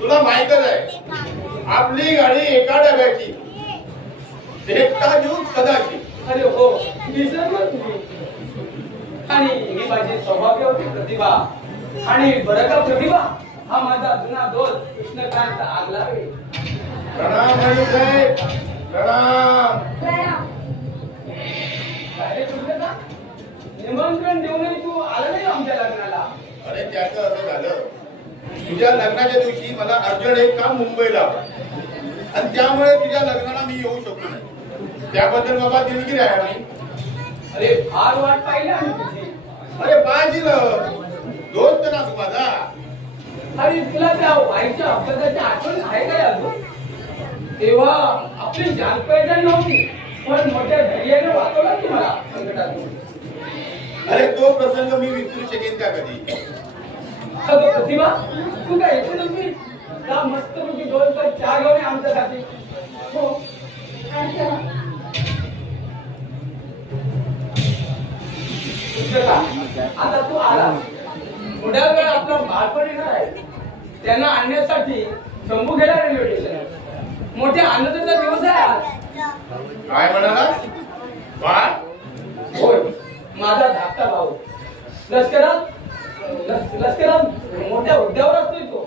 तुला माहितच आहे आपली गाडी एका डब्याची एकटा घेऊन कदाचित. अरे हो विसरलो तुम्ही. आणि ही माझी सौभाग्य होती प्रतिभा. आणि बरं का प्रतिभा हा माझा जुना दोस्त कृष्णकांत आगलावे. प्रणाम साहेब प्रणाम. अरे कृष्णकांत निमंत्रण देऊनही तू आला नाही आमच्या लग्नाला. अरे त्याचं असं झालं तुझ्या लग्नाच्या दिवशी मला अर्जंट एक काम मुंबईला आणि त्यामुळे तुझ्या लग्नाला मी येऊ शकतो नाही. त्याबद्दल बाबा दिलगिरी आहे आम्ही. अरे फार वाट पाहिली आम्ही तुझी. अरे पाहिजे दोस्त ना तू माझा. अरे तुला त्या वाईच्या अपघाताची आठवण आहे काय अजून? तेव्हा आपली जान पैठण नव्हती पण मोठ्या धैर्याने वाचवला की मला संकटातून. अरे तो प्रसंग मी विसरू शकेन का कधी? अगं प्रतिभा तू काय येते नव्हती का? मस्त पैकी 2 पर 4 घेऊन आमच्यासाठी. हो आता तू आला थोड्या वेळ आपला बालपण येणार आहे. त्यांना आणण्यासाठी शंभू गेला रेल्वे स्टेशन. मोठ्या आनंदाचा दिवस आहे आज. काय म्हणाला? होय माझा धाकटा भाऊ लष्करात मोठ्या हुद्द्यावर असतोय तो.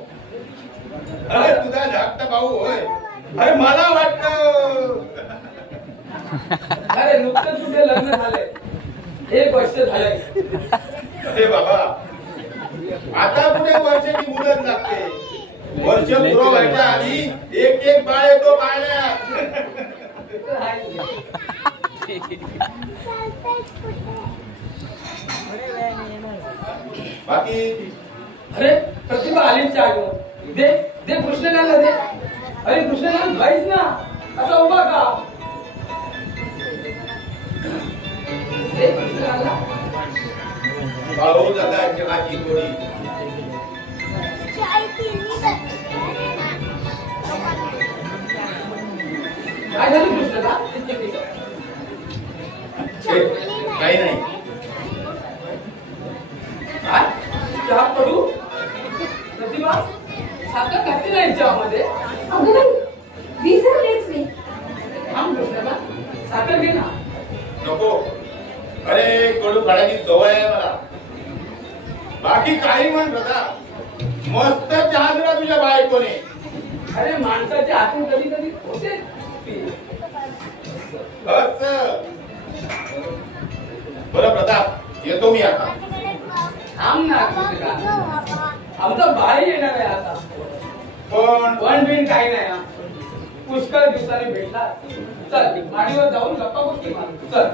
अरे तुझा धाकटा भाऊ होय? अरे मला वाटलं. अरे नुकतंच तुझे लग्न झालंय. 1 वर्ष झालंय. अरे बाबा आता कुठे वर्षाची मुदत लागते? वर्ष पुरं व्हायच्या आधी एक बाळ येतो पाळण्यात. बाकी अरे प्रतिभा आली चहा घेऊन. दे दे कृष्णकांतला दे. अरे कृष्णकांत भाईच ना असा उभा का? दे कृष्णकांतला. भाऊ दादा चहाची गोळी. काय झालं कृष्णकांत? काही नाही. चहा पडू? प्रतिभा साखर घातली नाही चहामध्ये. अगं नाही विसरलेच मी. थांब कृष्णकांत साखर घे ना. नको. अरे कडू काढायची सवय आहे मला. बाकी काही म्हण दादा मस्त चहा दिला तुझ्या बायकोने. अरे माणसाच्या हातून कधी कधी होते. बरं प्रताप येतो मी आता. थांब ना आमचा भाई येणार आहे आता. पण बिन काही नाही. पुष्कळ दिवसांनी भेटला. चल माडीवर जाऊन गप्पा गोष्टी मार. चल.